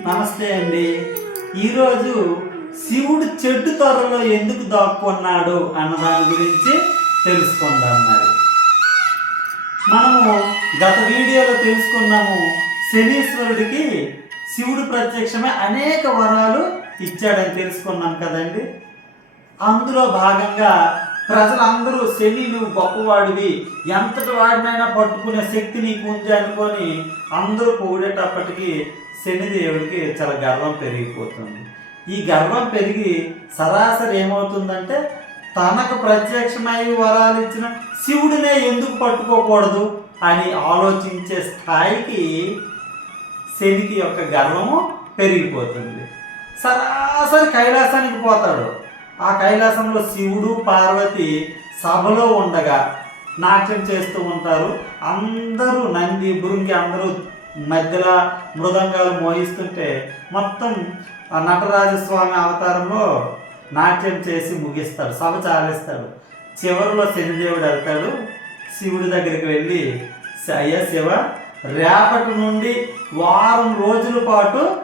నమస్తే అండి. ఈరోజు శివుడు చెట్టు త్వరలో ఎందుకు దాక్కున్నాడు అన్న దాని గురించి తెలుసుకుందాం మరి. మనము గత వీడియోలో తెలుసుకున్నాము శనీశ్వరుడికి శివుడు ప్రత్యక్షమే అనేక వరాలు ఇచ్చాడని తెలుసుకున్నాం కదండి. అందులో భాగంగా ప్రజలందరూ శని నువ్వు గొప్పవాడివి. ఎంతటి వాడినైనా పట్టుకునే శక్తి నీకు ఉంది అనుకొని అందరూ పొగిడేటప్పటికి శని దేవుడికి చాలా గర్వం పెరిగిపోతుంది. ఈ గర్వం పెరిగి సరాసరి ఏమవుతుందంటే తనకు ప్రత్యక్షమై వరాలు ఇచ్చిన శివుడినే ఎందుకు పట్టుకోకూడదు అని ఆలోచించే స్థాయికి శనికి యొక్క గర్వము పెరిగిపోతుంది. సరాసరి కైలాసానికి పోతాడు. ఆ కైలాసంలో శివుడు పార్వతి సభలో ఉండగా నాట్యం చేస్తూ ఉంటారు. అందరూ నంది బృంగి అందరూ మధ్యలో మృదంగాలు మోయిస్తుంటే మొత్తం ఆ నటరాజస్వామి అవతారంలో నాట్యం చేసి ముగిస్తాడు సభ చాలేస్తాడు. చివరిలో శనిదేవుడు వెళ్తాడు. శివుడి దగ్గరికి వెళ్ళి అయ్యా శివ రేపటి నుండి వారం రోజుల పాటు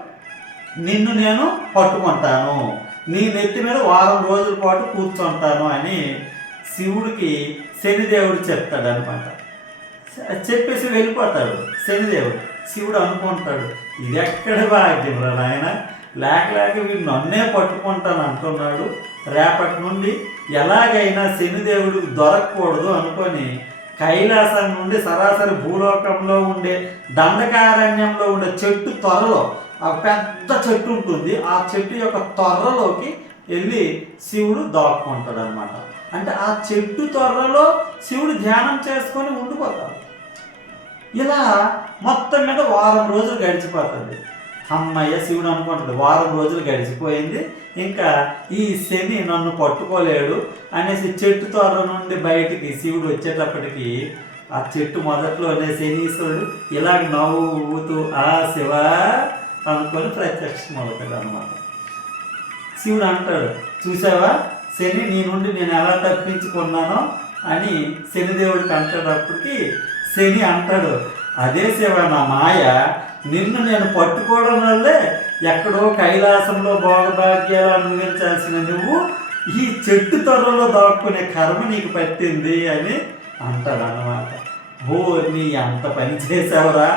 నిన్ను నేను పట్టుకుంటాను. నీ నెత్తి మీద వారం రోజుల పాటు కూర్చుంటాను అని శివుడికి శనిదేవుడు చెప్తాడు అనమాట చెప్పేసి వెళ్ళిపోతాడు శనిదేవుడు. శివుడు అనుకుంటాడు ఇది ఎక్కడ భాగ్యం రా నాయన? లేక లేక వీడు నన్నే పట్టుకుంటాను అంటున్నాడు. రేపటి నుండి ఎలాగైనా శనిదేవుడు దొరకకూడదు అనుకొని కైలాసం నుండి సరాసరి భూలోకంలో ఉండే దండకారణ్యంలో ఉండే చెట్టు త్వరలో పెద్ద చెట్టు ఉంటుంది. ఆ చెట్టు యొక్క త్వరలోకి వెళ్ళి శివుడు దాక్కుంటాడు అనమాట అంటే ఆ చెట్టు త్వరలో శివుడు ధ్యానం చేసుకొని ఉండిపోతాడు. ఇలా మొత్తం మీద వారం రోజులు గడిచిపోతుంది. అమ్మయ్య శివుడు అనుకుంటుంది వారం రోజులు గడిచిపోయింది. ఇంకా ఈ శని నన్ను పట్టుకోలేడు అనేసి చెట్టు త్వర నుండి బయటికి శివుడు వచ్చేటప్పటికి ఆ చెట్టు మొదట్లోనే శనీశ్వరుడు ఇలా నవ్వుతూ ఆ శివ అనుకొని ప్రత్యక్షం అవుతాడు అనమాట శివుడు అంటాడు చూసావా? శని నీ నుండి నేను ఎలా తప్పించుకున్నానో అని శనిదేవుడికి అంటేటప్పటికి శని అంటాడు అదే శివ నా మాయ నిన్ను నేను పట్టుకోవడం వల్లే ఎక్కడో కైలాసంలో భోగభాగ్యాలు అనుభవించాల్సిన నువ్వు ఈ చెట్టు తొర్రలో దాక్కునే కర్మ నీకు పట్టింది అని అంటాడు అన్నమాట ఓ నీ ఎంత పని చేసావురా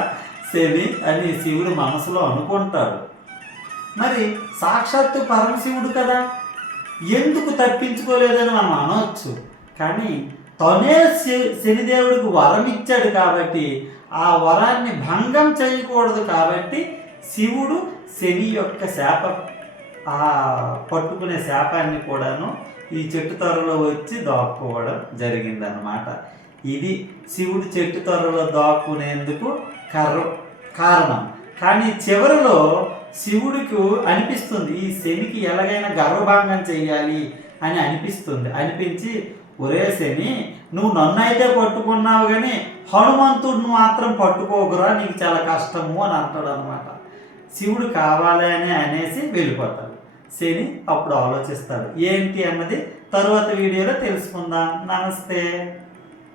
శని అని శివుడు మనసులో అనుకుంటాడు. మరి సాక్షాత్తు పరమశివుడు కదా? ఎందుకు తప్పించుకోలేదని మనం అనవచ్చు కానీ తనే శనిదేవుడికి వరం ఇచ్చాడు కాబట్టి ఆ వరాన్ని భంగం చేయకూడదు కాబట్టి శివుడు శని యొక్క శాప ఆ పట్టుకునే శాపాన్ని కూడాను ఈ చెట్టు త్వరలో వచ్చి దాక్కోవడం జరిగిందనమాట ఇది శివుడు చెట్టు త్వరలో దాక్కునేందుకు కర్ర కారణం. కానీ చివరిలో శివుడికి అనిపిస్తుంది ఈ శనికి ఎలాగైనా గర్వభంగం చేయాలి అని అనిపిస్తుంది. అనిపించి ఒరే శని నువ్వు నన్ను అయితే పట్టుకున్నావు కానీ హనుమంతుడిని మాత్రం పట్టుకోకురా నీకు చాలా కష్టము అని అంటాడు అనమాట శివుడు కావాలి అని అనేసి వెళ్ళిపోతాడు. శని అప్పుడు ఆలోచిస్తాడు ఏంటి అన్నది తరువాత వీడియోలో తెలుసుకుందాం. నమస్తే.